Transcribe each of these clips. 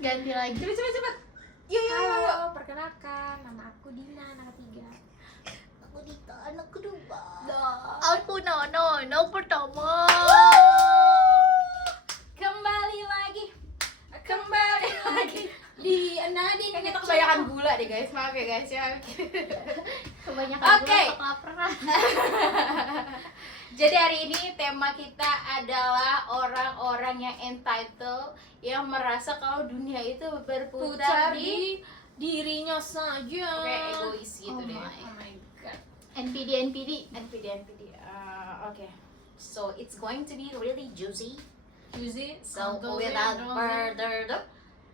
Ganti lagi. Cepet. Yuk. Halo, perkenalkan, nama aku Dina, anak ketiga. Aku Dita, anak kedua. Aku Nono pertama. Kembali lagi di Nadine. Kan kita kebanyakan gula deh guys, maaf ya guys ya. Kebanyakan Oke. gula kelaparan. Jadi hari ini tema kita adalah orang-orang yang entitled, yang merasa kalau dunia itu berputar Putar di di dirinya saja. Oke, egois gitu Oh deh. my. Oh my god. NPD. NPD. Oke. So it's going to be really juicy. Juicy. So without further ado,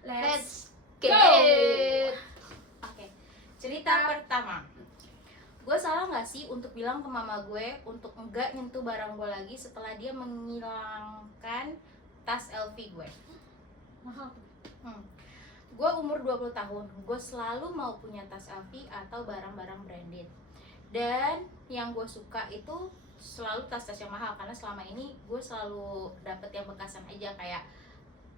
Let's Get go. it. oke. Cerita pertama. Gue salah nggak sih untuk bilang ke mama gue untuk enggak nyentuh barang gue lagi setelah dia menghilangkan tas LV gue? mahal. Gue umur 20 tahun, gue selalu mau punya tas LV atau barang-barang branded. Dan yang gue suka itu selalu tas-tas yang mahal, karena selama ini gue selalu dapet yang bekasan aja, kayak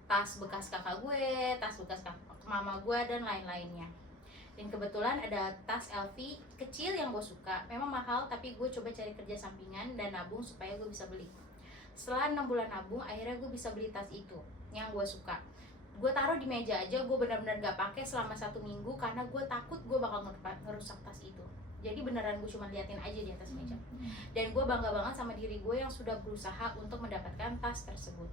tas bekas kakak gue, tas bekas mama gue, dan lain-lainnya. Dan kebetulan ada tas LV kecil yang gue suka, memang mahal tapi gue coba cari kerja sampingan dan nabung supaya gue bisa beli. Setelah 6 bulan nabung, akhirnya gue bisa beli tas itu yang gue suka. Gue taruh di meja aja, gue benar-benar gak pakai selama 1 minggu karena gue takut gue bakal ngerusak tas itu. Jadi beneran gue cuma liatin aja di atas meja. Dan gue bangga banget sama diri gue yang sudah berusaha untuk mendapatkan tas tersebut.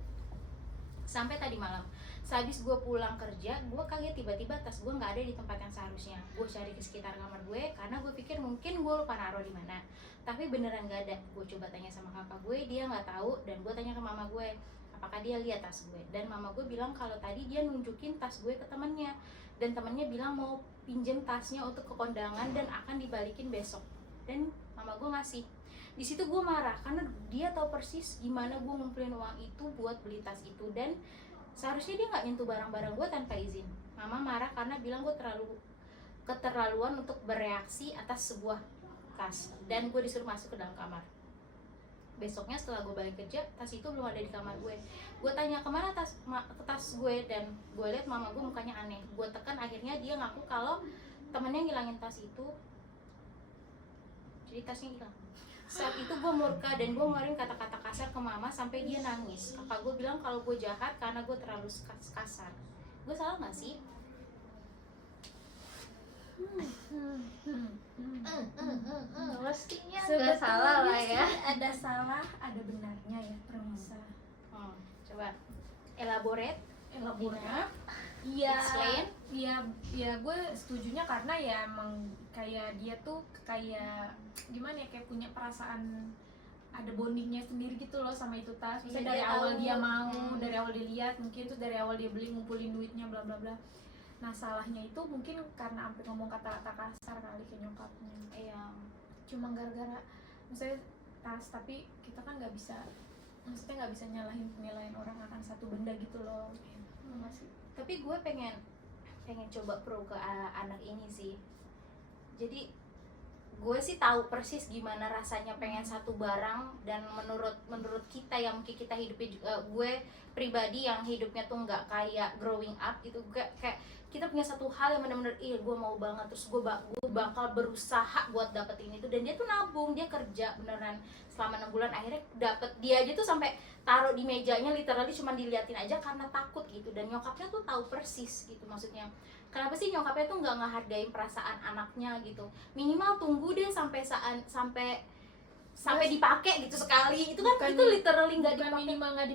Sampai tadi malam, sehabis gue pulang kerja, gue kaget tiba-tiba tas gue nggak ada di tempat yang seharusnya. Gue cari ke sekitar kamar gue karena gue pikir mungkin gue lupa naruh di mana. Tapi beneran nggak ada. Gue coba tanya sama kakak gue, dia nggak tahu. Dan gue tanya ke mama gue, apakah dia lihat tas gue. Dan mama gue bilang kalau tadi dia nunjukin tas gue ke temannya. Dan temannya bilang mau pinjem tasnya untuk ke kondangan dan akan dibalikin besok. Dan mama gue ngasih. Di situ gue marah karena dia tahu persis gimana gue ngumpulin uang itu buat beli tas itu, dan seharusnya dia nggak nyentuh barang-barang gue tanpa izin. Mama marah karena bilang gue keterlaluan untuk bereaksi atas sebuah tas, dan gue disuruh masuk ke dalam kamar. Besoknya setelah gue balik kerja, tas itu belum ada di kamar gue. Gue tanya kemana tas gue, dan gue lihat mama gue mukanya aneh. Gue tekan, akhirnya dia ngaku kalau temennya ngilangin tas itu, jadi tasnya hilang. Saat itu gue murka dan gue ngeluarin kata-kata kasar ke mama sampai dia nangis. Kakak gue bilang kalau gue jahat karena gue terlalu kasar. Gue salah nggak sih? Mestinya nggak salah lah ya. Ada salah, ada benarnya ya, permisa. Coba elaborate. Elaborate. Iya. Explain. Iya, gue setujunya karena ya emang kayak dia tuh kayak gimana ya, kayak punya perasaan, ada bondingnya sendiri gitu loh sama itu tas. Misalnya Iya, dari dia awal tahu. dia mau, dari awal dia lihat, mungkin terus dari awal dia beli, ngumpulin duitnya, bla bla bla. Nah salahnya itu mungkin karena sampai ngomong kata-kata kasar kali ke nyokapnya. Iya. Cuma gara-gara misalnya tas, tapi kita kan nggak bisa, maksudnya nggak bisa nyalahin penilaian orang akan satu benda gitu loh. Masih. Tapi gue pengen coba pro ke anak ini sih. Jadi gue sih tahu persis gimana rasanya pengen satu barang, dan menurut kita yang mungkin kita hidupnya juga, gue pribadi yang hidupnya tuh nggak kayak growing up gitu, kayak kita punya satu hal yang benar-benar gue mau banget, terus gue bakal berusaha buat dapetin itu. Dan dia tuh nabung, dia kerja beneran selama 6 bulan, akhirnya dapet. Dia aja tuh sampai taruh di mejanya, literally cuma diliatin aja karena takut gitu. Dan nyokapnya tuh tahu persis gitu, maksudnya kenapa sih nyokapnya tuh nggak ngehargain perasaan anaknya gitu. Minimal tunggu deh sampai dipakai gitu sekali. Itu kan Bukan, itu literally nggak bukan dipakai. minimal nggak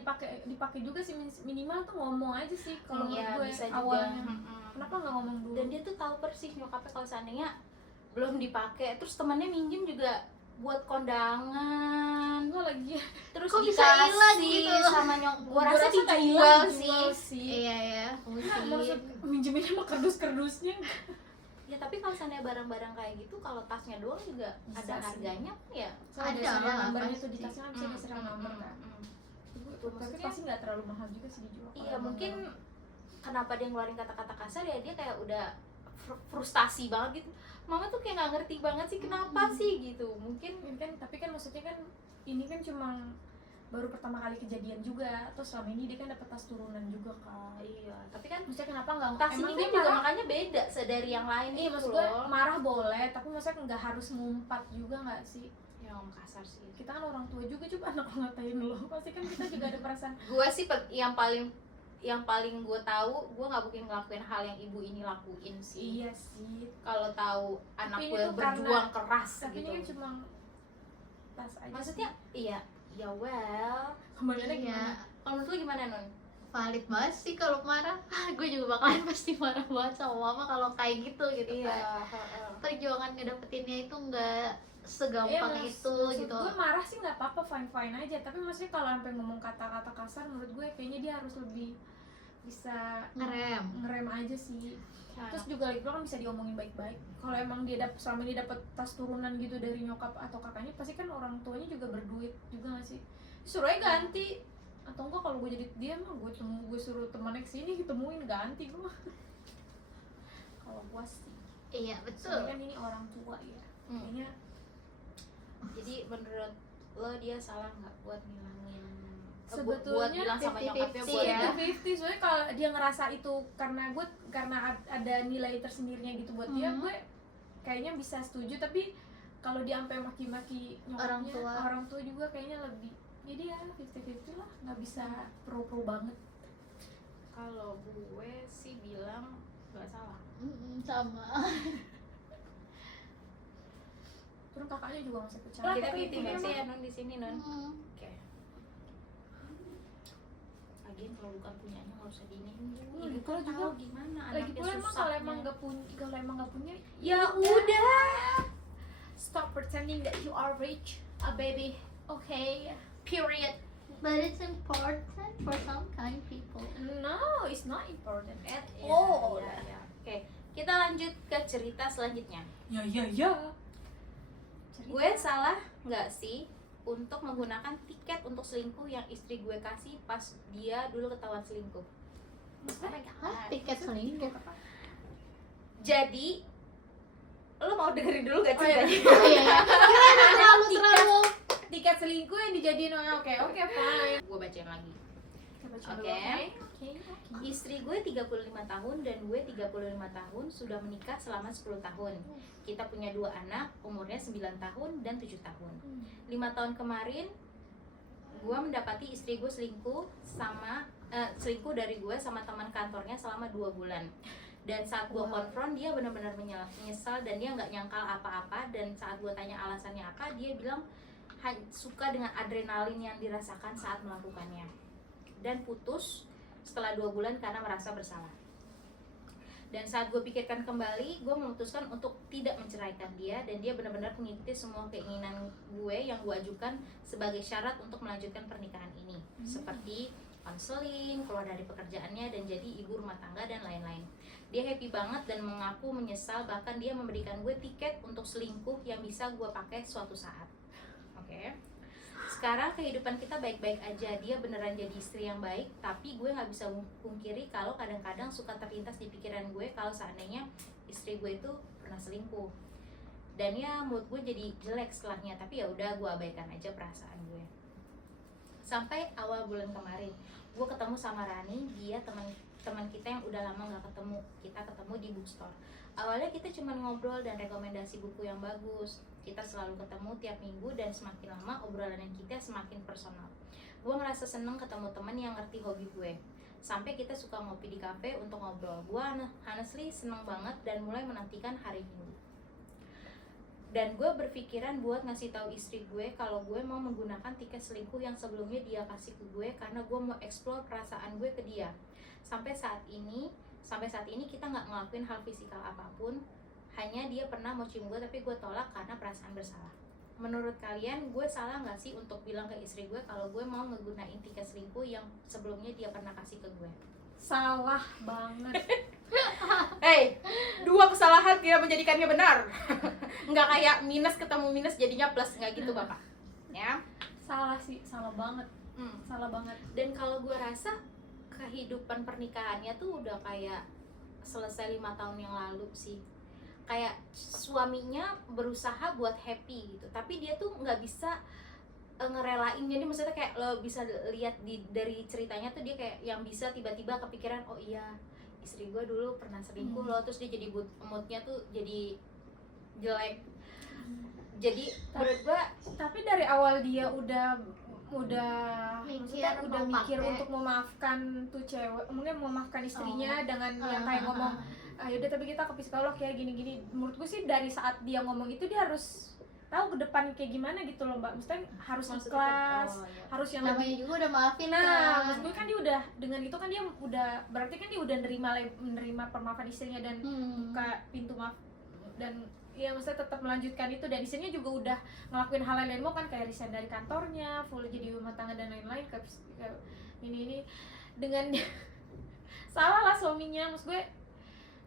dipakai juga sih, minimal tuh ngomong aja sih kalau Iya, menurut gue bisa juga. awalnya. Kenapa nggak ngomong dulu? Dan dia tuh tahu persis nyokapnya kalau seandainya belum dipakai, terus temannya minjem juga buat kondangan, gue lagi terus Kok bisa dikasih hilang gitu? sama Gua rasa rasa kayak dijual hilang, sih. Iya ya. Nggak, maksud minjemin sama kardus-kardusnya. Ya tapi kalau seandainya barang-barang kayak gitu, kalau tasnya doang juga Bisa ada sih. harganya ya. Soalnya Ada ada serial lah, numbernya tuh di pasti. tasnya, kan bisa ada serial number kan. Tapi Maksudnya- pasti nggak terlalu mahal juga sih dijual. Iya, kalau mungkin emang kenapa dia ngeluarin kata-kata kasar ya, dia kayak udah frustasi banget gitu. Mama tuh kayak nggak ngerti banget sih kenapa sih gitu. Mungkin ini kan, tapi kan maksudnya kan ini kan cuma baru pertama kali kejadian juga, atau selama ini dia kan dapat tas turunan juga kan. Iya, tapi kan Maksudnya kenapa nggak tas ini emang kan dia juga marah? makanya beda dari yang lain Iya, gitu maksud gue loh. marah boleh, tapi maksudnya nggak harus ngumpat juga nggak sih? Ya ngomong kasar sih. Kita kan orang tua juga, coba anak lo ngatain lo, pasti kan kita juga ada perasaan. Gue sih yang paling gue tahu, gue nggak mungkin ngelakuin hal yang ibu ini lakuin sih. Iya sih. Kalau tahu anak ini gue tuh berjuang keras Tapi gitu. ini kan cuma tas aja. Maksudnya iya, ya well. kembaliannya Iya, gimana? Kalau menurut lu gimana non? valid banget sih kalau marah. Gue juga bakalan pasti marah banget sama mama kalau kayak gitu gitu kan. Perjuangan ngedapetinnya itu nggak segampang itu gitu. Gue marah sih nggak apa-apa, fine aja, tapi maksudnya kalau sampai ngomong kata-kata kasar, menurut gue kayaknya dia harus lebih bisa ngerem aja sih. Terus juga lagi pula kan bisa diomongin baik-baik. Kalau emang dia selama ini dapat tas turunan gitu dari nyokap atau kakaknya, pasti kan orang tuanya juga berduit juga nggak sih? Suruh aja ganti. Atau enggak kalau gue jadi dia mah gue suruh temannya kesini ditemuin ganti gue. Kalau gue sih. Iya betul. Soalnya kan ini orang tua ya. Kayaknya Jadi menurut lo dia salah nggak buat ngilangin? Sebetulnya buat bilang sama 50-50 nyokapnya buat ya. 50-50, soalnya kalau dia ngerasa itu karena ada nilai tersendirinya gitu buat dia, gue kayaknya bisa setuju. Tapi kalau dia sampai maki-maki nyokapnya, orang tua juga kayaknya lebih, jadi ya 50-50 lah, nggak bisa pro banget. Kalau gue sih bilang nggak salah. Sama. Terus kakaknya juga masih percaya. Kita Tapi meeting intinya sih emang- ya non di sini non. Oke. Lagian kalau bukan punyanya nggak usah diinin. Ibu kalau kan juga- tahu gimana lagi anaknya pula emang susahnya. kalau emang nggak punya, Ya udah. stop pretending that you are rich, a baby. Okay. Period. But it's important for some kind people. No, it's not important at Ya, all. ya. Oke, kita lanjut ke cerita selanjutnya. Ya. Gue salah nggak sih untuk menggunakan tiket untuk selingkuh yang istri gue kasih pas dia dulu ketahuan selingkuh? Hah? Tiket selingkuh? Jadi, lo mau dengerin dulu gak Oh, iya. ceritanya? Oh iya. Terlalu. Tiket selingkuh yang dijadiin oke fine. Gue bacain lagi. Oke. Oke. Istri gue 35 tahun dan gue 35 tahun, sudah menikah selama 10 tahun. Kita punya 2 anak, umurnya 9 tahun dan 7 tahun. 5 tahun kemarin gue mendapati istri gue selingkuh dari gue sama teman kantornya selama 2 bulan. Dan saat gue konfront, dia benar-benar menyesal dan dia nggak nyangkal apa-apa. Dan saat gue tanya alasannya apa, dia bilang suka dengan adrenalin yang dirasakan saat melakukannya. Dan putus setelah 2 bulan karena merasa bersalah. Dan saat gue pikirkan kembali, gue memutuskan untuk tidak menceraikan dia. Dan dia benar-benar mengikuti semua keinginan gue yang gue ajukan sebagai syarat untuk melanjutkan pernikahan ini. Seperti konseling, keluar dari pekerjaannya, dan jadi ibu rumah tangga, dan lain-lain. Dia happy banget dan mengaku menyesal. Bahkan dia memberikan gue tiket untuk selingkuh yang bisa gue pakai suatu saat. Oke. Sekarang kehidupan kita baik-baik aja. Dia beneran jadi istri yang baik. Tapi gue nggak bisa pungkiri kalau kadang-kadang suka terlintas di pikiran gue kalau seandainya istri gue itu pernah selingkuh. Dan ya mood gue jadi jelek setelahnya. Tapi ya udah, gue abaikan aja perasaan gue. Sampai awal bulan kemarin, gue ketemu sama Rani. Dia teman kita yang udah lama nggak ketemu. Kita ketemu di bookstore. Awalnya kita cuma ngobrol dan rekomendasi buku yang bagus. Kita selalu ketemu tiap minggu dan semakin lama obrolan kita semakin personal. Gue ngerasa seneng ketemu temen yang ngerti hobi gue. Sampai kita suka ngopi di kafe untuk ngobrol. Gue honestly seneng banget dan mulai menantikan hari Minggu. Dan gue berpikiran buat ngasih tahu istri gue kalau gue mau menggunakan tiket selingkuh yang sebelumnya dia kasih ke gue, karena gue mau explore perasaan gue ke dia. Sampai saat ini kita nggak ngelakuin hal fisikal apapun. Hanya dia pernah mau cium gue, tapi gue tolak karena perasaan bersalah. Menurut kalian, gue salah nggak sih untuk bilang ke istri gue kalau gue mau ngegunain tiket selingkuh yang sebelumnya dia pernah kasih ke gue? Salah banget. Hey, 2 kesalahan tidak menjadikannya benar. Nggak kayak minus ketemu minus jadinya plus, nggak gitu bapak. Ya. Salah sih, salah banget. Salah banget. Dan kalau gue rasa kehidupan pernikahannya tuh udah kayak selesai 5 tahun yang lalu sih. Kayak suaminya berusaha buat happy gitu, tapi dia tuh nggak bisa ngerelain. Jadi maksudnya kayak lo bisa lihat dari ceritanya tuh dia kayak yang bisa tiba-tiba kepikiran, oh iya istri gue dulu pernah selingkuh loh, terus dia jadi moodnya tuh jadi jelek. Jadi menurut gue tapi dari awal dia udah Mikir, maksudnya udah mau mikir pakai. untuk memaafkan tuh cewek, mungkin memaafkan istrinya dengan yang kayak ngomong yaudah tapi kita ke psikolog ya gini-gini. Menurut gue sih dari saat dia ngomong itu dia harus tahu ke depan kayak gimana gitu loh mbak, maksudnya harus ikhlas, harus yang namanya lebih. juga udah maafin Nah, kan. maksud gue kan dia udah dengan itu kan dia udah berarti kan dia udah menerima permaafan istrinya dan buka pintu maaf dan ya maksudnya tetap melanjutkan itu, dan istrinya juga udah ngelakuin hal lain mau kan kayak resign dari kantornya, full jadi rumah tangga dan lain-lain ke ini dengan salah lah suaminya. Maksud gue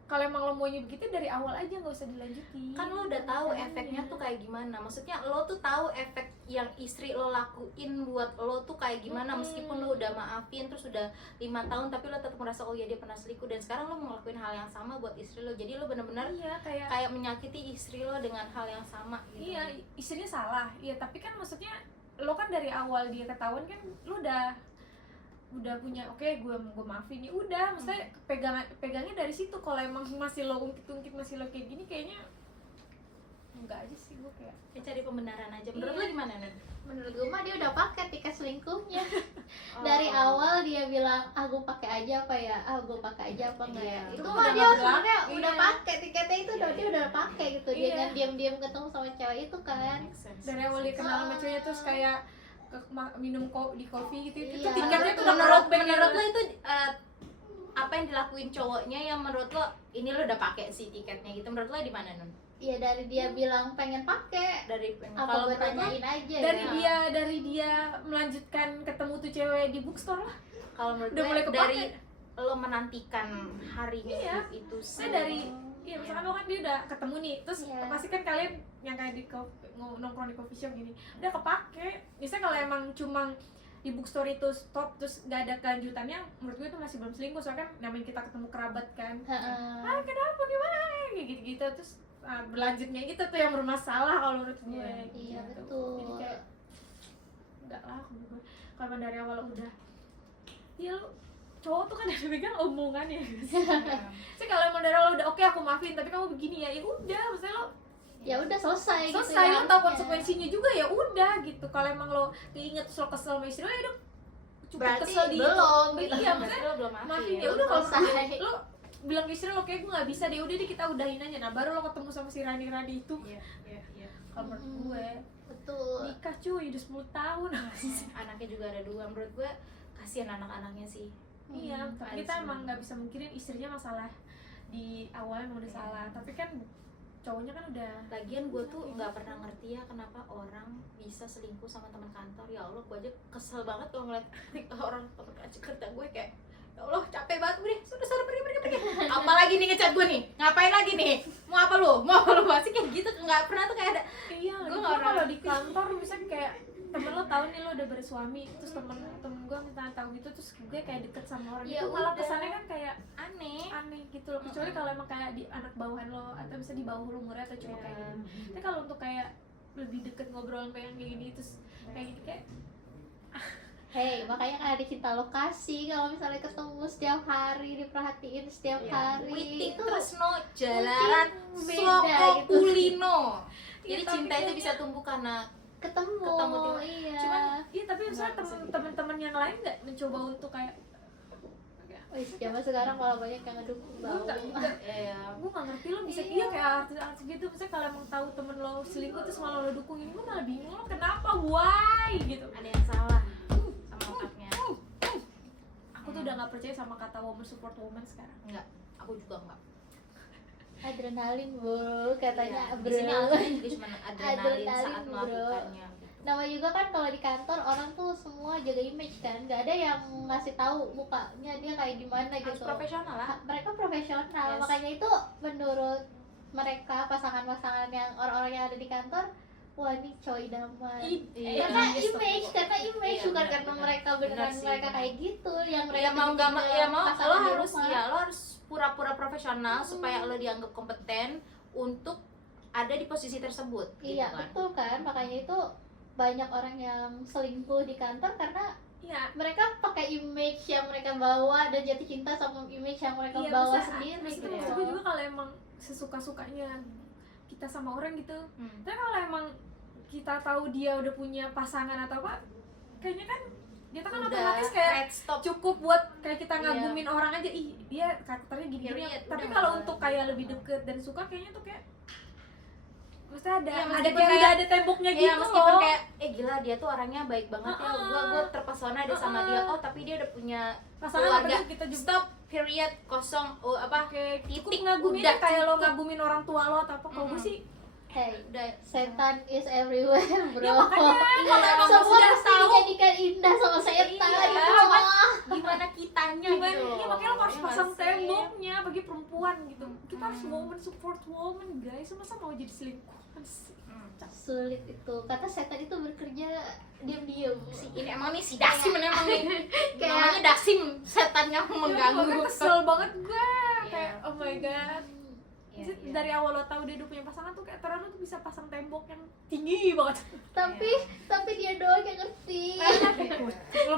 kalau emang lo maunya begitu dari awal aja nggak usah dilanjutin. kan lo udah tahu efeknya tuh kayak gimana, maksudnya lo tuh tahu efek yang istri lo lakuin buat lo tuh kayak gimana. Meskipun lo udah maafin terus udah 5 tahun tapi lo tetap merasa oh ya dia pernah selingkuh, dan sekarang lo mau ngelakuin hal yang sama buat istri lo. Jadi lo benar-benar kayak menyakiti istri lo dengan hal yang sama gitu. Iya, istrinya salah. Iya, tapi kan maksudnya lo kan dari awal dia ketahuan kan lo udah punya oke, gue maafin ya udah, maksudnya pegangnya dari situ. Kalau emang masih lo ungkit masih lo kayak gini kayaknya enggak aja sih, gue kayak cari pembenaran aja. Menurut lo gimana Nun? Menurut gue mah dia udah pakai tiket selingkuhnya. Dari awal dia bilang gue pakai aja apa ya, gue pakai aja apa enggak ya, itu mah dia sebenarnya udah pakai tiketnya itu, dia udah pakai gitu. Dia kan diam-diam ketemu sama cewek itu kan. dari awal dia kenal sama ceweknya terus kayak minum di kopi gitu, itu Iya. tiketnya tuh menurut lo itu apa yang dilakuin cowoknya yang menurut lo ini lo udah pakai sih tiketnya gitu, menurut lo di mana Nun? Iya, dari dia bilang pengen pakai. Dari Apa kalau gue menurut lo, tanyain aja dari dia melanjutkan ketemu tuh cewek di bookstore lah. kalau menurut Udah gue mulai kepake. dari lo menantikan harinya Iya. itu Saya dari misalkan lo kan dia udah ketemu nih, terus pasti kan kalian yang kayak di nongkrong di coffee shop gini udah kepake. Misalnya kalau emang cuma di bookstore itu stop terus nggak ada kelanjutannya, menurut gue itu masih belum selingkuh. Soalnya kan namanya kita ketemu kerabat kan, kenapa gimana kayak gitu-gitu, terus berlanjutnya itu tuh yang bermasalah kalau menurut gue. Iya, gitu. betul. Jadi kayak enggak lah menurut gue. Kalau emang dari awal udah ya lo cowok tuh kan ada pegang omongannya sih. Kalau emang dari awal udah oke aku maafin tapi kamu begini ya udah, maksudnya lo ya udah selesai gitu selesai, ya. lo tau konsekuensinya juga ya udah gitu. Kalau emang lo keinget terus lo kesel sama istri lo ya udah cukup Berarti kesel di belum itu. gitu. Iya, maksudnya lo belum maafin ya ya, udah. Kalau selesai. lo bilang ke istri lo kayak gue nggak bisa deh, udah deh kita udahin aja. Nah baru lo ketemu sama si Rani itu. Iya. Kalau menurut gue Betul. nikah cuy udah 10 tahun. Anaknya juga ada 2, menurut gue kasihan anak-anaknya sih. Iya, tapi kita emang nggak bisa mungkinin istrinya masalah di awal emang udah salah, tapi kan cowoknya kan udah. Lagian gue tuh nggak pernah ngerti ya kenapa orang bisa selingkuh sama teman kantor. Ya Allah, gue aja kesel banget kalau ngeliat orang teman kerja gue kayak ya Allah capek banget gue deh, sudah pergi. Apalagi nih ngechat gue nih, ngapain lagi nih, mau apa lu masih kayak gitu. Nggak pernah tuh kayak ada. Iya, Gue gue nggak kalau di kantor misalnya kayak temen lo tahu nih lo udah bersuami, terus temen gue misalnya tahu gitu, terus gue kayak deket sama orang Ya itu malah udah. kesannya kan kayak aneh gitu loh. Kecuali kalau emang kayak di anak bawahan lo atau bisa di bawah lo umurnya atau cuma kayak gitu. Tapi kalau untuk kayak lebih deket ngobrol kayak gini terus kayak gini kayak Hey, makanya kan ada cinta lokasi. Kalau misalnya ketemu setiap hari, diperhatiin setiap hari, Witik itu Tresno Jalaran beda Soko gitu. Kulino. Jadi Iya, cinta tapi itu bisa tumbuh karena ketemu iya. cuman iya, tapi misalnya Nggak bisa teman-teman yang lain nggak mencoba untuk kayak Zaman sekarang malah banyak yang ngedukung gue bau. gue nggak ngerti lo bisa iya kayak artis gitu. Misalnya kalau emang tahu temen lo selingkuh terus malah lo dukungin, gue malah bingung lo kenapa, why gitu. ada yang salah sama otaknya. Aku tuh udah nggak percaya sama kata woman support woman sekarang. Enggak, aku juga enggak. Adrenalin bro, katanya Di bro. sini alasannya juga cuma adrenalin Adrenalin, saat bro. melakukannya gitu. Namanya juga kan kalau di kantor orang tuh semua jaga image kan, nggak ada yang ngasih tahu mukanya dia kayak gimana Harus gitu. profesional lah. Mereka profesional, Yes. makanya itu menurut mereka pasangan-pasangan yang orang-orang yang ada di kantor, wah ini cowok idaman. Iya, Karena yes, image, betul. bukan Benar, karena benar. mereka Benar beneran sih, mereka benar. kayak gitu, yang mereka Ya mau nggak mau, ya mau pasangan lo di harus rumah. lo harus pura-pura profesional supaya lo dianggap kompeten untuk ada di posisi tersebut. Iya gitu kan. betul kan, makanya itu banyak orang yang selingkuh di kantor karena Iya. mereka pakai image yang mereka bawa dan jatuh cinta sama image yang mereka Iya, bawa maksudnya- sendiri maksudnya gitu. maksud gue juga kalau emang sesuka-sukanya kita sama orang gitu, tapi kalau emang kita tahu dia udah punya pasangan atau apa, kayaknya kan kita kan Udah otomatis kayak red stop. cukup buat kayak kita Iya. ngagumin orang aja, ih dia karakternya gini gini. Period, Tapi udah kalau nggak- untuk kayak lebih deket dan suka, kayaknya tuh kayak maksudnya ada Iya, ada meskipun kayak kayak- udah ada temboknya Iya, gitu meskipun loh. kayak gila dia tuh orangnya baik banget ya, gue terpesona deh sama dia. Oh tapi dia udah punya Pasangan keluarga. apa kita juga Stop, period, kosong. Oh apa, kayak cukup titik, ngagumin udah, kayak lo cukup. ngagumin orang tua lo atau apa. Kalau gue sih Hey, udah. setan is everywhere, bro. ya makanya kalau emang Semua sudah pasti tahu dijadikan indah sama setan. Iya, gitu. gimana kitanya gimana, gitu loh. iya makanya lo harus Ya nggak pasang sih? temboknya bagi perempuan gitu. Kita harus woman support woman guys, masa mau jadi selingkuhan sih? Sulit itu. Kata setan itu bekerja diam-diam. Ini emang nih si Dasim emang nih Kayak- namanya Dasim, setan yang Makanya mengganggu. kesel banget gue Iya. kayak oh my god. Iya, Maksudnya iya. dari awal lo tahu dia udah punya pasangan tuh kayak terus lo tuh bisa pasang tembok yang tinggi banget. Tapi dia doang yang ngerti. Lo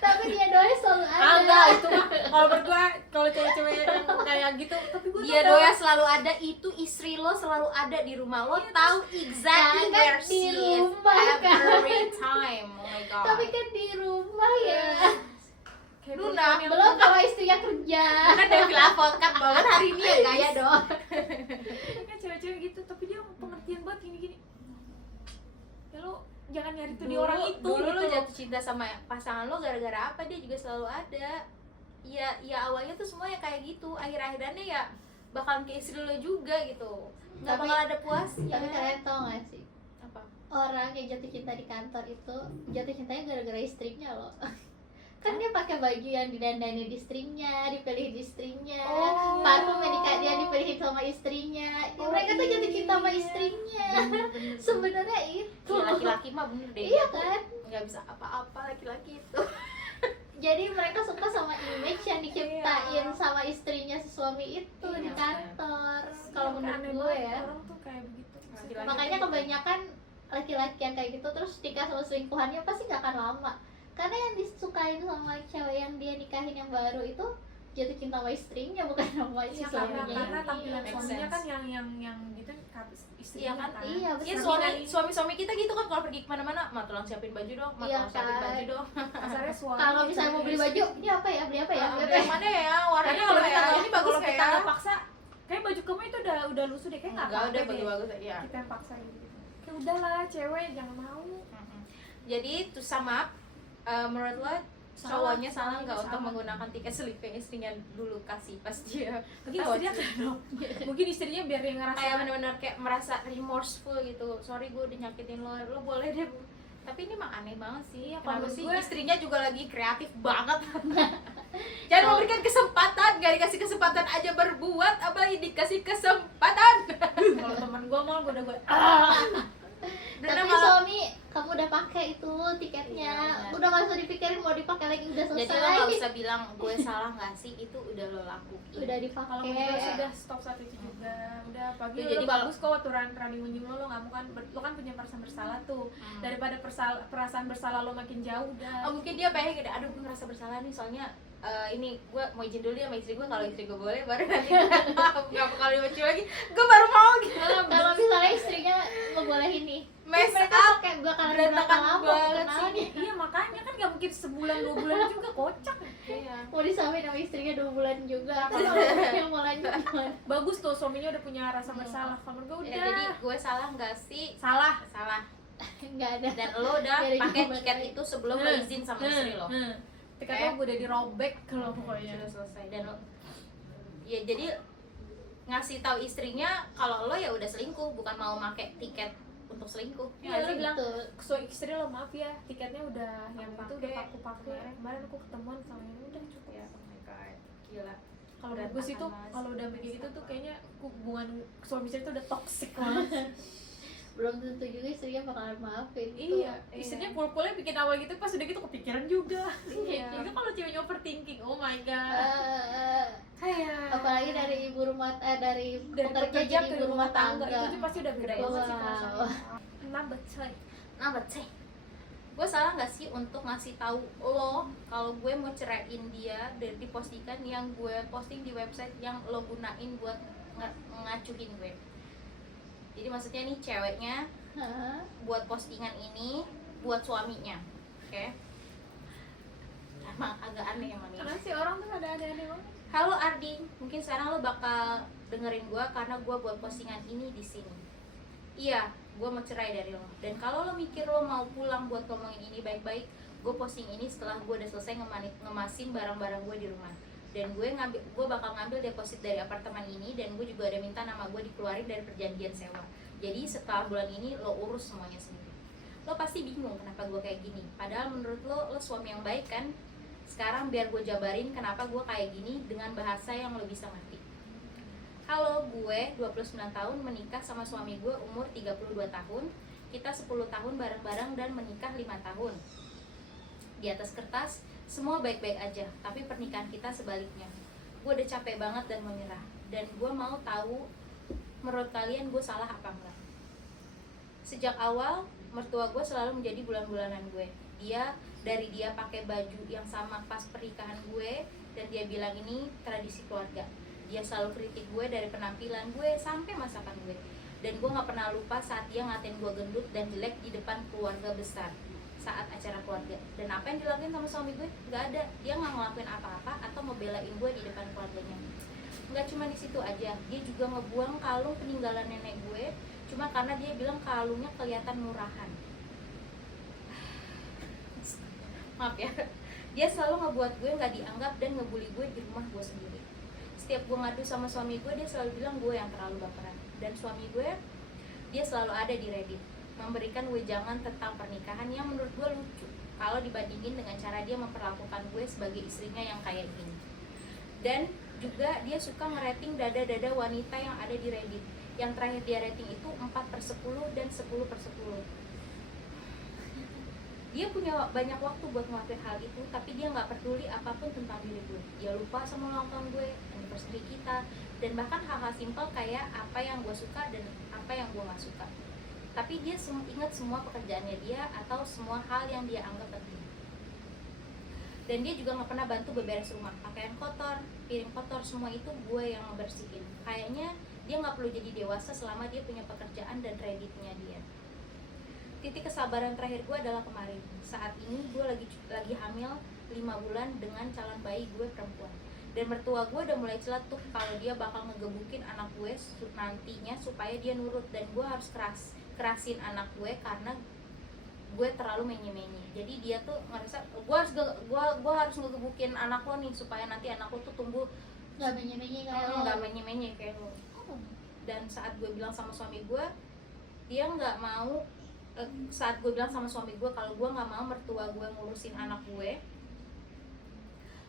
tapi dia doang selalu ada. enggak itu mah kalau menurut gue kalau cewek-cewek yang kayak gitu, tapi gue Dia doya selalu ada, itu istri lo selalu ada di rumah lo, tahu exactly Kan where di she is rumah, kan. every time. Oh my god. Tapi kan di rumah ya. kayak Luna, perempuan yang- Belum kalau istrinya kerja. kan Devil Advocate banget hari ini ya guys. Iya dong. kan cewek-cewek gitu, tapi dia pengertian banget gini-gini. Ya lo jangan nyari tuh di Dulu- orang itu dulu gitu. lo jatuh cinta sama pasangan lo gara-gara apa, dia juga selalu ada. Ya awalnya tuh semuanya kayak gitu, akhir-akhirannya ya bakalan ke istri lo juga gitu, nggak Tapi- bakal ada puasnya. Tapi kalian tau gak sih? Apa? Orang yang jatuh cinta di kantor itu jatuh cintanya gara-gara istrinya loh. Kan dia pakai baju yang didandanin istrinya, dipilihin istrinya, Oh. parfum yang dipilihin sama istrinya. Ya, mereka tuh jatuh cinta sama istrinya. Sebenarnya itu. Ya, laki-laki mah bener deh, Iya dia tuh kan? nggak bisa apa-apa laki-laki itu. Jadi mereka suka sama image yang diciptain sama istrinya si suami itu di Iya, kantor. Kalau menurut Aneh gue banget ya. orang tuh kayak begitu. Laki-laki Makanya tuh- kebanyakan laki-laki yang kayak gitu terus nikah sama selingkuhannya pasti gak akan lama. Karena yang disukain sama cewek yang dia nikahin yang baru itu jatuh cinta sama istrinya, bukan sama si Iya, karena suaminya. tampilan Make suaminya sense. kan yang gitu Iya istrinya kan? kan. Iya, Ya betul. suami kita gitu kan, kalau pergi kemana-mana, mah tolong siapin baju dong, mah Iya tolong siapin kan? baju dong. Kasarnya suami Kalau misalnya mau beli baju, ini apa ya? Beli apa ya? Beli apa Yang ya? mana ya? Warnanya Karena kalau apa kita ya? Ini bagus kalau kita kayak. nggak paksa, kayak baju kamu itu udah lusuh deh, kayak nggak Enggak, apa-apa udah deh. bagus-bagus ya. Kita yang paksa gitu. Kayak udahlah, cewek jangan mau. Jadi to sum up, menurut lo Salah, cowoknya salah nggak untuk salah. menggunakan tiket selingkuh yang istrinya dulu kasih pas dia Mungkin ketahuan istrinya selingkuh? mungkin istrinya biar dia ngerasa Kayak benar-benar kayak merasa remorseful gitu, sorry gue udah nyakitin lo boleh deh. Tapi ini mah aneh banget sih. Iya, Kenapa kalau sih gue- istrinya juga lagi kreatif banget. Jangan memberikan kesempatan, gak dikasih kesempatan aja berbuat, apalagi dikasih kesempatan. kalau teman gue mal gue udah Dan Tapi malah- suami, kamu udah pakai itu tiketnya, Iya, benar. udah gak usah dipikirin mau dipakai lagi, udah jadi lo selesai. gak usah bilang gue salah gak sih, itu udah lo lakuin. Udah kalau dipakai. gue sudah stop saat itu juga udah pagi Tuh, udah jadi kalau- bagus kok waktu running menjum lo nggak mau kan lo kan punya perasaan bersalah tuh daripada perasaan bersalah lo makin jauh udah. Oh, mungkin dia pengen aduh gue ngerasa bersalah nih soalnya ini gue mau izin dulu ya sama istri gue, kalau istri gue boleh baru nanti nggak bakal dibaca lagi, gue baru mau gitu. Kalau misalnya istrinya ngebolehin nih, Mess mereka up, pakai bakalan berantakan berapa lama banget kenalan sih. ya? Iya makanya kan nggak mungkin sebulan 2 bulan juga kocak. Iya. Mau disamain sama istrinya 2 bulan juga. Terus kalau yang mau lanjut gimana? Bagus tuh suaminya udah punya rasa bersalah. Kalau gue udah Ya, jadi gue salah nggak sih? salah. Salah. Enggak ada. Dan lo udah Dari pakai jawaban tiket tadi. itu sebelum lo izin sama istri lo. Tiket lo gue udah dirobek kalau pokoknya. Sudah selesai. Dan lo, ya jadi ngasih tahu istrinya kalau lo ya udah selingkuh, bukan mau pakai tiket untuk selingkuh. Iya, lo bilang, Gitu. so istri lo maaf ya, tiketnya udah yang itu udah Pakai. aku pakai. Kemarin aku ketemuan sama yang udah cukup. Ya, oh my god, gila. Kalau Berantakan bagus itu banget. kalau udah begitu gitu tuh kayaknya hubungan suami istri itu udah toxic banget. Belum tentu juga istrinya bakalan maafin tuh. Iya, istrinya pul-pulnya bikin awal gitu pas udah gitu kepikiran juga. Iya. Itu kalau ceweknya overthinking, oh my god. Kayak Apalagi dari ibu rumah dari dari pekerja pekerja jadi ke ibu rumah tangga. itu pasti udah beda banget sih Wow. rasanya. Nah, betul. Number 10, gue salah nggak sih untuk ngasih tahu lo kalau gue mau ceraiin dia dari postingan yang gue posting di website yang lo gunain buat ngacuhin gue? Jadi maksudnya nih ceweknya buat postingan ini buat suaminya, oke? Emang agak aneh emang ini. Karena sih orang tuh ada aneh-aneh banget. Halo Ardi, mungkin sekarang lo bakal dengerin gue karena gue buat postingan ini di sini. Iya, gue mau cerai dari lo. Dan kalau lo mikir lo mau pulang buat ngomongin ini baik-baik, gue posting ini setelah gue udah selesai ngemasin barang-barang gue di rumah. Dan gue bakal ngambil deposit dari apartemen ini, dan gue juga ada minta nama gue dikeluarin dari perjanjian sewa. Jadi setelah bulan ini lo urus semuanya sendiri. Lo pasti bingung kenapa gue kayak gini. Padahal menurut lo suami yang baik kan? Sekarang biar gue jabarin kenapa gue kayak gini dengan bahasa yang lo bisa ngerti. Halo, gue 29 tahun menikah sama suami gue umur 32 tahun. Kita 10 tahun bareng-bareng dan menikah 5 tahun. Di atas kertas semua baik-baik aja, tapi pernikahan kita sebaliknya. Gue udah capek banget dan menyerah. Dan gue mau tahu menurut kalian gue salah apa enggak. Sejak awal mertua gue selalu menjadi bulan-bulanan gue. Dari dia pakai baju yang sama pas pernikahan gue, dan dia bilang ini tradisi keluarga. Dia selalu kritik gue dari penampilan gue sampai masakan gue. Dan gue gak pernah lupa saat dia ngatain gue gendut dan jelek di depan keluarga besar saat acara keluarga. Dan apa yang dilakuin sama suami gue? Gak ada. Dia gak ngelakuin apa-apa atau ngebelain gue di depan keluarganya. Gak cuma di situ aja, dia juga ngebuang kalung peninggalan nenek gue cuma karena dia bilang kalungnya kelihatan murahan. Maaf ya. Dia selalu ngebuat gue gak dianggap dan ngebully gue di rumah gue sendiri. Setiap gue ngadu sama suami gue, dia selalu bilang gue yang terlalu baperan. Dan suami gue, dia selalu ada di Reddit memberikan wejangan tentang pernikahan yang menurut gue lucu kalau dibandingin dengan cara dia memperlakukan gue sebagai istrinya yang kayak gini. Dan juga dia suka ngerating dada-dada wanita yang ada di Reddit. Yang terakhir dia rating itu 4/10 dan 10/10. Dia punya banyak waktu buat ngelakuin hal itu, tapi dia gak peduli apapun tentang diri gue. Dia lupa sama ulang tahun gue, anniversary kita, dan bahkan hal-hal simpel kayak apa yang gue suka dan apa yang gue gak suka. Tapi dia ingat semua pekerjaannya dia atau semua hal yang dia anggap penting. Dan dia juga gak pernah bantu beberes rumah. Pakaian kotor, piring kotor, semua itu gue yang ngebersihin. Kayaknya dia gak perlu jadi dewasa selama dia punya pekerjaan dan Redditnya dia. Titik kesabaran terakhir gue adalah kemarin. Saat ini gue lagi hamil 5 bulan dengan calon bayi gue perempuan. Dan mertua gue udah mulai celetuk kalau dia bakal ngegebukin anak gue nantinya supaya dia nurut. Dan gue harus kerasin anak gue karena gue terlalu menye-menye. Jadi dia tuh ngerasa gue harus ngegebukin anak lo nih supaya nanti anak lo tuh tumbuh nggak menye-menye kayak lo. Nggak menye-menye kayak lo. Dan saat gue bilang sama suami gue, dia nggak mau. Saat gue bilang sama suami gue kalau gue nggak mau mertua gue ngurusin anak gue,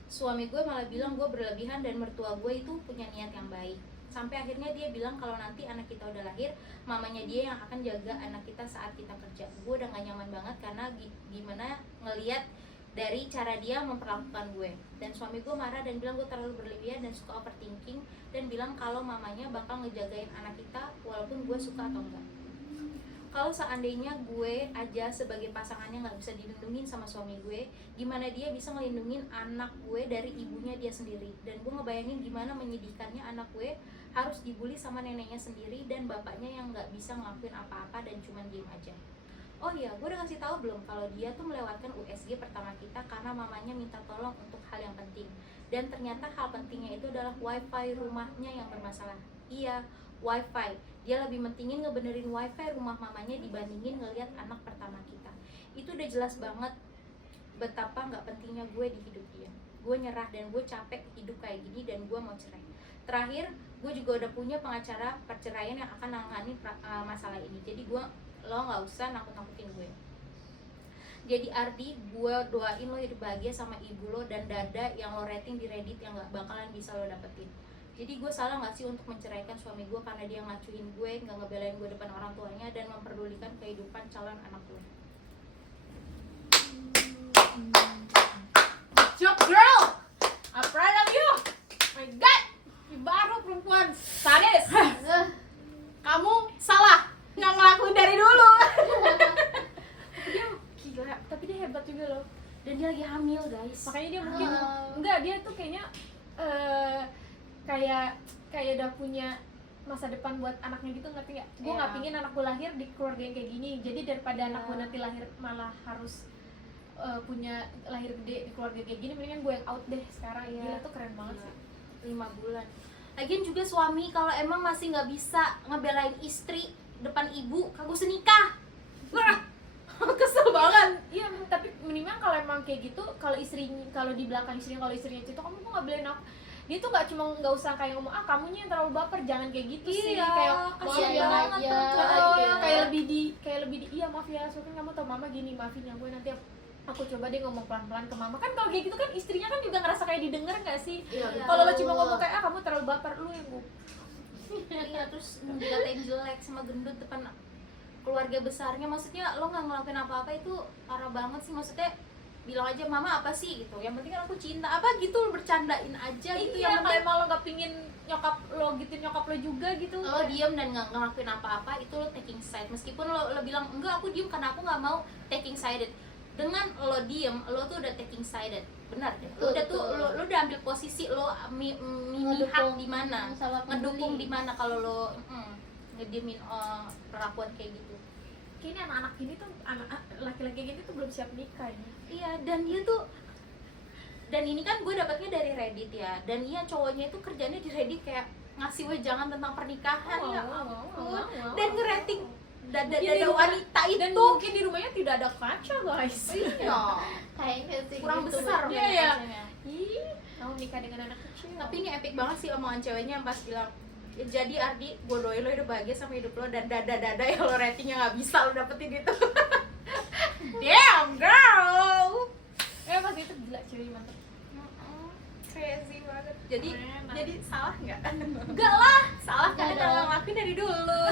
suami gue malah bilang gue berlebihan dan mertua gue itu punya niat yang baik. Sampai akhirnya dia bilang kalau nanti anak kita udah lahir, mamanya dia yang akan jaga anak kita saat kita kerja. Gue udah gak nyaman banget karena gimana ngelihat dari cara dia memperlakukan gue. Dan suami gue marah dan bilang gue terlalu berlebihan dan suka overthinking, dan bilang kalau mamanya bakal ngejagain anak kita walaupun gue suka atau enggak. Kalau seandainya gue aja sebagai pasangannya gak bisa dilindungin sama suami gue, gimana dia bisa ngelindungin anak gue dari ibunya dia sendiri. Dan gue ngebayangin gimana menyedihkannya anak gue harus dibully sama neneknya sendiri dan bapaknya yang gak bisa ngelakuin apa-apa dan cuma diem aja. Oh iya, gue udah kasih tahu belum kalau dia tuh melewatkan USG pertama kita karena mamanya minta tolong untuk hal yang penting. Dan ternyata hal pentingnya itu adalah wifi rumahnya yang bermasalah. Iya, wifi. Dia lebih mentingin ngebenerin wifi rumah mamanya dibandingin ngelihat anak pertama kita. Itu udah jelas banget betapa gak pentingnya gue di hidup dia. Gue nyerah dan gue capek hidup kayak gini dan gue mau cerai. Terakhir, gue juga udah punya pengacara perceraian yang akan nanganin masalah ini. Jadi lo gak usah nakut-nakutin gue. Jadi Ardi, gue doain lo hidup bahagia sama ibu lo dan dada yang lo rating di Reddit yang gak bakalan bisa lo dapetin. Jadi gue salah gak sih untuk menceraikan suami gue karena dia ngacuin gue, gak ngebelain gue depan orang tuanya, dan memperdulikan kehidupan calon anak gue. Good job girl, I'm proud of you. My God, baru perempuan sadis. Kamu salah, nggak ngelakuin dari dulu. guys. Makanya dia mungkin enggak, dia tuh kayaknya kayak udah punya masa depan buat anaknya gitu, ngerti nggak? Gue nggak pingin anak gue lahir di keluarga yang kayak gini, jadi daripada anak gue nanti lahir malah harus punya lahir gede di keluarga kayak gini, mendingan gue yang out deh sekarang. Gila tuh keren banget sih. 5 bulan. Lagian juga suami kalau emang masih nggak bisa ngebelain istri depan ibu, kagak usah nikah. Wah, kesel banget. Iya, tapi minimal kalau emang kayak gitu, kalau di belakang istrinya, kalau istrinya itu kamu kok nggak belain aku, dia tuh nggak usah kayak ngomong kamunya yang terlalu baper, jangan kayak gitu sih. Kayak maaf ya, kayak lebih di iya maaf ya, soalnya kamu tau mama gini, maafin ya gue, nanti aku coba deh ngomong pelan-pelan ke mama. Kan kalau kayak gitu kan istrinya kan juga ngerasa kayak didengar nggak sih? Kalau lo cuma ngomong kayak kamu terlalu baper, lu yang gue iya, terus dikatain jelek sama gendut depan keluarga besarnya, maksudnya lo nggak ngelakuin apa-apa, itu parah banget sih. Maksudnya bilang aja mama apa sih gitu, yang penting kan aku cinta apa gitu, lo bercandain aja gitu. Iya, kalau emang lo nggak pingin nyokap lo gituin nyokap lo juga gitu, lo diem dan nggak ngelakuin apa-apa, itu lo taking side. Meskipun lo bilang enggak, aku diem karena aku nggak mau taking sided. Dengan lo diem, lo tuh udah taking sided, benar deh. Lo udah tuh lo udah ambil posisi lo memihak di mana, ngedukung di mana kalau lo ngediemin perlakuan kayak gitu. Kayaknya anak-anak ini tuh, anak laki-laki gini tuh belum siap nikah ya. Iya, dan dia tuh, dan ini kan gue dapatnya dari Reddit ya, dan iya cowoknya itu kerjanya di Reddit kayak ngasih wejangan tentang pernikahan, ya ampun, dan ngerating dada wanita itu. Dan mungkin di rumahnya tidak ada kaca guys. Iya, kayaknya sih kurang gitu. besar Iya, kayaknya ya. kacanya. Ih, kamu nikah dengan anak kecil. Tapi ini epic banget sih omongan ceweknya yang pas bilang, "Ya, jadi Ardi, gue doain lo hidup bahagia sama hidup lo, dan dada yang lo ratingnya nggak bisa lo dapetin itu." Damn girl. Pasti itu gila, cewek mantep. Crazy banget. Jadi salah nggak? Enggak lah. Salah Nggak kan dong. udah ngelakuin dari dulu.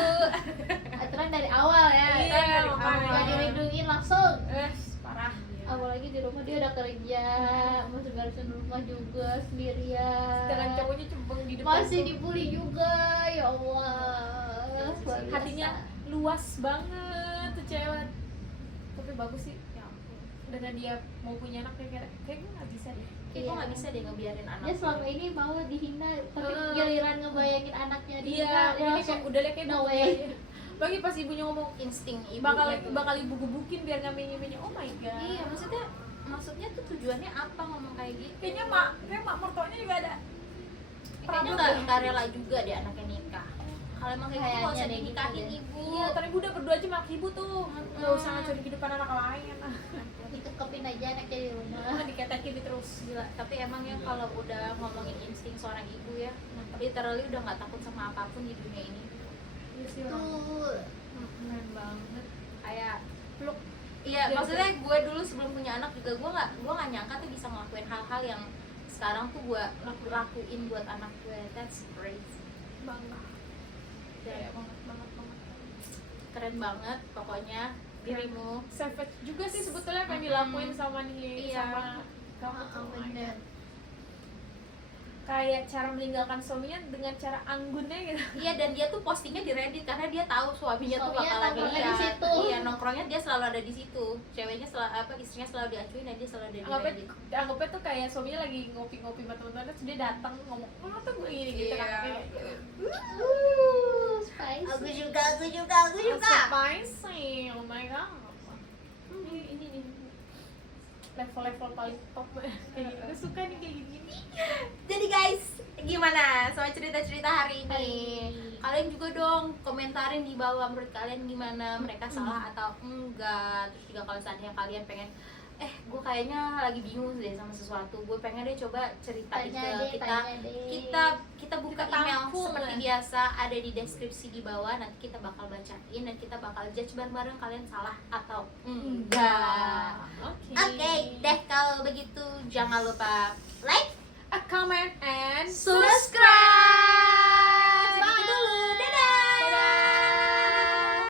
Aturan dari awal ya. Iya, Nggak makanya. dilindungin langsung. Parah. Apalagi di rumah dia udah kerja, masih beresin rumah juga sendirian. Dengan cowoknya cembeng di depan. Masih tuh. dibully juga, ya Allah. Luar biasa. Hatinya luas banget tuh cewek. Tapi bagus sih. Ya ampun. Dengan dia mau punya anak kayak gue nggak bisa deh. Kayak gue nggak bisa deh ngebiarin anak. Dia selama ini mau dihina, tapi giliran ngebayangin anaknya dihina, Iya, dia ini langsung kayak udah liat kayak no ibu way. aja. Bagi pas ibunya ngomong Insting ibu bakal ibu gebukin biar nggak menye-menye. Oh my god. Iya, maksudnya tuh tujuannya apa ngomong kayak gitu? Kayaknya mak mertuanya juga ada. Kayaknya nggak rela juga deh anaknya nikah. Kalau emang kayak gitu nggak usah Kayaknya deh dinikahin gitu deh. ibu. Iya, tadi gue udah berdua aja sama ibu tuh. Nggak usah ngancurin kehidupan anak lain. Dikekepin aja anaknya di rumah. Diketekin terus. Gila, tapi emang ya kalau udah ngomongin insting seorang ibu ya, literally udah nggak takut sama apapun di dunia ini. Iya sih, orang Tuh. keren banget. Kayak Peluk. iya, maksudnya gue dulu sebelum punya anak juga gue nggak nyangka tuh bisa ngelakuin hal-hal yang sekarang tuh gue lakuin buat anak gue. That's crazy. Bangga. Dan Banget. keren banget pokoknya dirimu. Savage juga sih sebetulnya apa yang dilakuin sama nih, Iya. sama kamu tuh. Bener. Kayak cara meninggalkan suaminya dengan cara anggunnya gitu. Iya, dan dia tuh postingnya di Reddit karena dia tahu suaminya tuh Suaminya bakalan nongkrongnya nikah. di situ. Iya, nongkrongnya dia selalu ada di situ. Ceweknya istrinya selalu diacuin dan dia selalu ada di Reddit. Anggapnya tuh kayak suaminya lagi ngopi-ngopi sama teman-teman, terus dia datang ngomong, "Oh, tuh gue gini gitu Iya. kan." Spicy. Aku juga. Spicy. Oh my god. Ini level-level paling top kayak gitu. Gue suka nih kayak gini. Jadi guys, gimana sama cerita-cerita hari ini? Kalian juga dong komentarin di bawah, menurut kalian gimana, mereka salah atau enggak. Terus juga kalau seandainya kalian pengen gue kayaknya lagi bingung deh sama sesuatu, gue pengen deh coba ceritain ke kita buka Kita email tampung, seperti ya. biasa, ada di deskripsi di bawah. Nanti kita bakal bacain dan kita bakal judge bareng-bareng kalian salah atau enggak. Oke deh, kalau begitu jangan lupa like, A comment and subscribe.